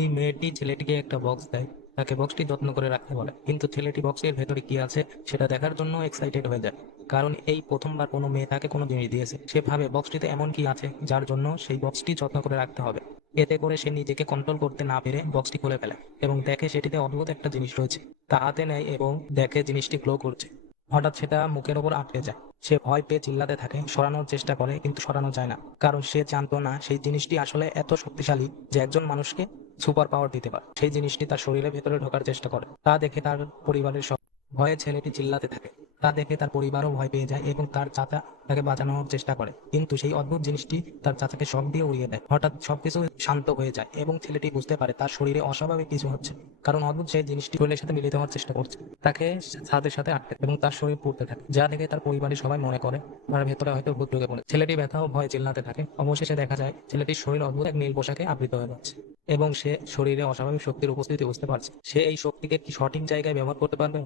এই মেয়েটি ছেলেটিকে একটা বক্স দেয়, তাকে বক্সটি যত্ন করে রাখতে বলে, কিন্তু ছেলেটি বক্সের ভেতরে কি আছে সেটা দেখার জন্য এক্সাইটেড হয়ে যায়। কারণ এই প্রথমবার কোনো মেয়ে তাকে কোনো জিনিস দিয়েছে, সে ভাবে বক্সটিতে এমন কি আছে যার জন্য সেই বক্সটি যত্ন করে রাখতে হবে। এতে করে সে নিজেকে কন্ট্রোল করতে না পেরে বক্সটি খুলে ফেলে এবং দেখে সেটিতে অদ্ভুত একটা জিনিস রয়েছে। তা হাতে নেয় এবং দেখে জিনিসটি গ্লো করছে। হঠাৎ সেটা মুখের ওপর আটকে যায়। সে ভয় পেয়ে চিল্লাতে থাকে, সরানোর চেষ্টা করে কিন্তু সরানো যায় না, কারণ সে জানতো না সেই জিনিসটি আসলে এত শক্তিশালী যে একজন মানুষকে সুপার পাওয়ার দিতে পারে। সেই জিনিসটি তার শরীরের ভেতরে ঢোকার চেষ্টা করে। তা দেখে তার পরিবারের সব ভয়ে ছেলেটি চিল্লাতে থাকে। তা দেখে তার পরিবারও ভয় পেয়ে যায় এবং তার চাচা তাকে বাঁচানোর চেষ্টা করে, কিন্তু সেই অদ্ভুত জিনিসটি তার চাচাকে শক দিয়ে উড়িয়ে দেয়। হঠাৎ সবকিছু শান্ত হয়ে যায় এবং ছেলেটি বুঝতে পারে তার শরীরে অস্বাভাবিক কিছু হচ্ছে, কারণ অদ্ভুত সেই জিনিসটি শরীরের সাথে মিলিত হওয়ার চেষ্টা করছে। তাকে ছাদের সাথে আটকে এবং তার শরীর পুড়তে থাকে, যা দেখে তার পরিবারের সবাই মনে করে তার ভেতরে হয়তো ভূত ঢুকে পড়ে। ছেলেটি ব্যথা ও ভয় চিল্লাতে থাকে। অবশেষে দেখা যায় ছেলেটির শরীর অদ্ভুত এক নীল পোশাকে আবৃত হয়ে যাচ্ছে এবং সে শরীরে অস্বাভাবিক শক্তির উপস্থিতি বুঝতে পারছে। সে এই শক্তিকে কি সঠিক জায়গায় ব্যবহার করতে পারবে?